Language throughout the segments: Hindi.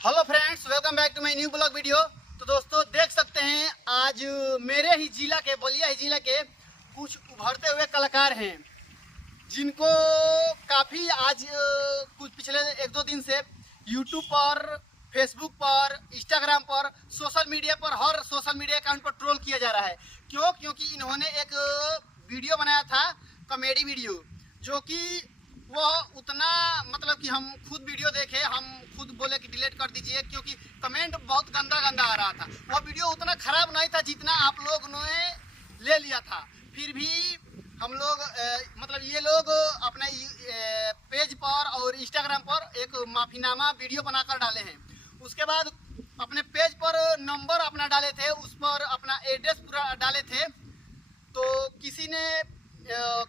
Hello friends, welcome back to my new blog video. तो दोस्तों देख सकते हैं आज मेरे ही जिला के बलिया ही जिला के कुछ उभरते हुए कलाकार हैं जिनको काफ़ी आज कुछ पिछले एक दो दिन से यूट्यूब पर, फेसबुक पर, इंस्टाग्राम पर, सोशल मीडिया पर, हर सोशल मीडिया अकाउंट पर ट्रोल किया जा रहा है। क्योंकि इन्होंने एक वीडियो बनाया था, कॉमेडी वीडियो, जो कि वह उतना मतलब कि हम खुद वीडियो देखे, हम खुद बोले कि डिलीट कर दीजिए क्योंकि कमेंट बहुत गंदा आ रहा था। वह वीडियो उतना खराब नहीं था जितना आप लोग ने ले लिया था। फिर भी हम लोग मतलब ये लोग अपने पेज पर और इंस्टाग्राम पर एक माफीनामा वीडियो बनाकर डाले हैं। उसके बाद अपने पेज पर नंबर अपना डाले थे, उस पर अपना एड्रेस पूरा डाले थे। तो किसी ने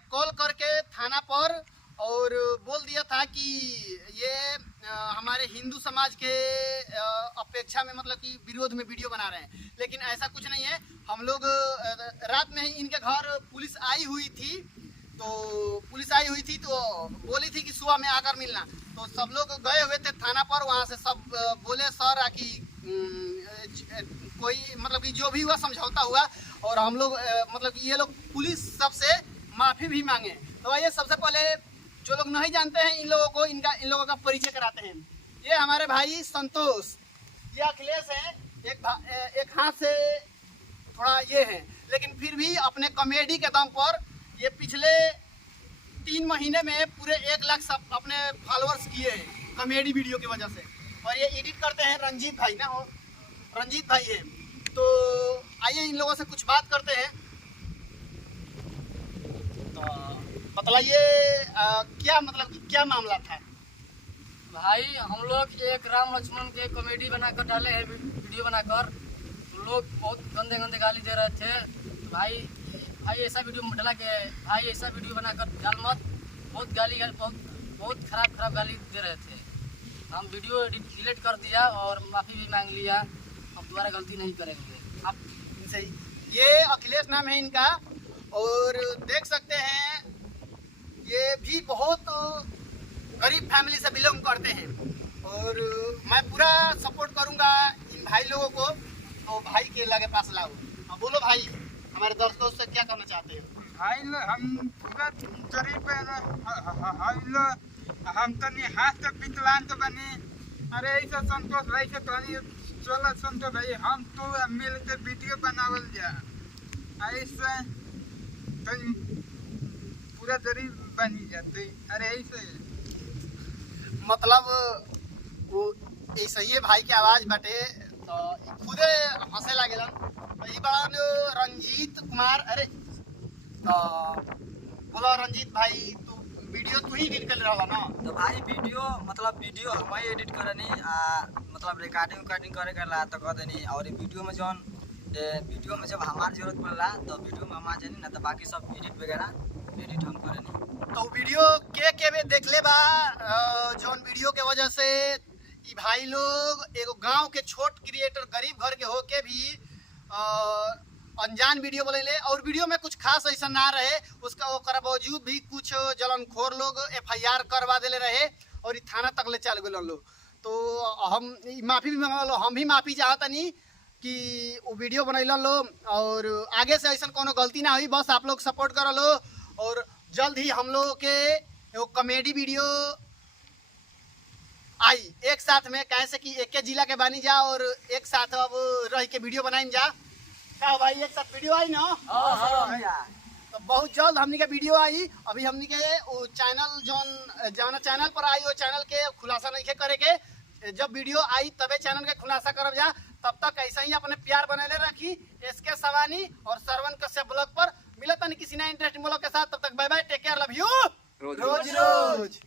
कॉल करके थाना पर और बोल दिया था कि ये हमारे हिंदू समाज के अपेक्षा में मतलब कि विरोध में वीडियो बना रहे हैं, लेकिन ऐसा कुछ नहीं है। हम लोग रात में ही इनके घर पुलिस आई हुई थी, तो बोली थी कि सुबह में आकर मिलना। तो सब लोग गए हुए थे थाना पर, वहाँ से सब बोले सर कि कोई मतलब कि जो भी हुआ समझौता हुआ, और हम लोग मतलब कि ये लोग पुलिस सबसे माफ़ी भी मांगे। तो आइए सबसे पहले जो लोग नहीं जानते हैं इन लोगों का परिचय कराते हैं। ये हमारे भाई संतोष, ये अखिलेश हैं, एक हाथ से थोड़ा ये है, लेकिन फिर भी अपने कॉमेडी के दम पर ये पिछले 3 महीने में पूरे 1 लाख सब अपने फॉलोअर्स किए हैं कॉमेडी वीडियो की वजह से। और ये एडिट करते हैं रंजीत भाई ना, रंजीत भाई है। तो आइए इन लोगों से कुछ बात करते हैं। तो बतलाइए क्या मामला था भाई? हम लोग एक राम लक्ष्मण के कॉमेडी बनाकर डाले हैं, वीडियो बनाकर। तो लोग बहुत गंदे गाली दे रहे थे। तो भाई ऐसा वीडियो डाला के भाई ऐसा वीडियो बनाकर डाल मत, बहुत बहुत खराब गाली दे रहे थे। हम वीडियो डिलीट कर दिया और माफ़ी भी मांग लिया, अब दोबारा गलती नहीं करेंगे। आप इनसे, ये अखिलेश नाम है इनका, और देख सकते हैं ये भी बहुत गरीब फैमिली से बिलोंग करते हैं। और मैं पूरा सपोर्ट करूंगा इन भाई लोगों को। तो भाई के लगे पास लाओ। अब बोलो भाई, हमारे दोस्तों से क्या करना चाहते हैं? भाई हम पूरा गरीब हम तनी हाथ से विकलांग बनी। अरे ऐसा संतोष भाई से तनी चलो संतोष भाई हम तो मिल के वीडियो बनावल जा, ऐसे तनी पूरा गरीब बनी जाते। अरे ऐसे मतलब वो ऐसे ही भाई की आवाज बाटे, तो खुदे हंसे लागेलन। तो ये बड़ा रंजीत कुमार। अरे तो बोलो रंजीत भाई, तू वीडियो तू ही एडिट कर रहा ना? तो भाई वीडियो हम ही एडिट करनी, मतलब रिकॉर्डिंग करे ला तो कह देनी। और वीडियो में जब हमार जरूरत पड़ला तो वीडियो में हम आ जानी ना, तो बाकी सब एडिट हम करनी। तो वीडियो के देख ले बा, जौन वीडियो के वजह से ई भाई लोग एगो गांव के छोट क्रिएटर, गरीब घर के होके भी अनजान वीडियो बोले, और वीडियो में कुछ खास ऐसा ना रहे, उसका ओकर बावजूद भी कुछ जलनखोर लोग FIR करवा देले रहे और ई थाना तक ले चल गए लोग। तो हम माफ़ी भी मांग लो, हम भी माफ़ी चाहतनी कि वो वीडियो बनैल लो, और आगे से ऐसा कोनो गलती ना हुई। बस आप लोग सपोर्ट कर लो, और जल्द ही हम लोगों के एगो कॉमेडी वीडियो आई एक साथ में, कैसे कि एक के जिला के बानी जा और एक साथ अब रह के वीडियो बनाई जा। क्या भाई, एक साथ वीडियो आई ना? तो बहुत जल्द हमनी के वीडियो आई। अभी हमनी के वो चैनल जौन चैनल पर आई, वो चैनल के खुलासा नहीं करे के, जब वीडियो आई तबे चैनल के खुलासा करब जा। तब तक ऐसा ही अपने प्यार बनेले रखी SK सवानी और सरवन कश्यप ब्लॉग पर। मिलता नहीं किसी नए इंटरेस्टिंग ब्लॉग के साथ। तब तक bye bye, take care, love you, rose.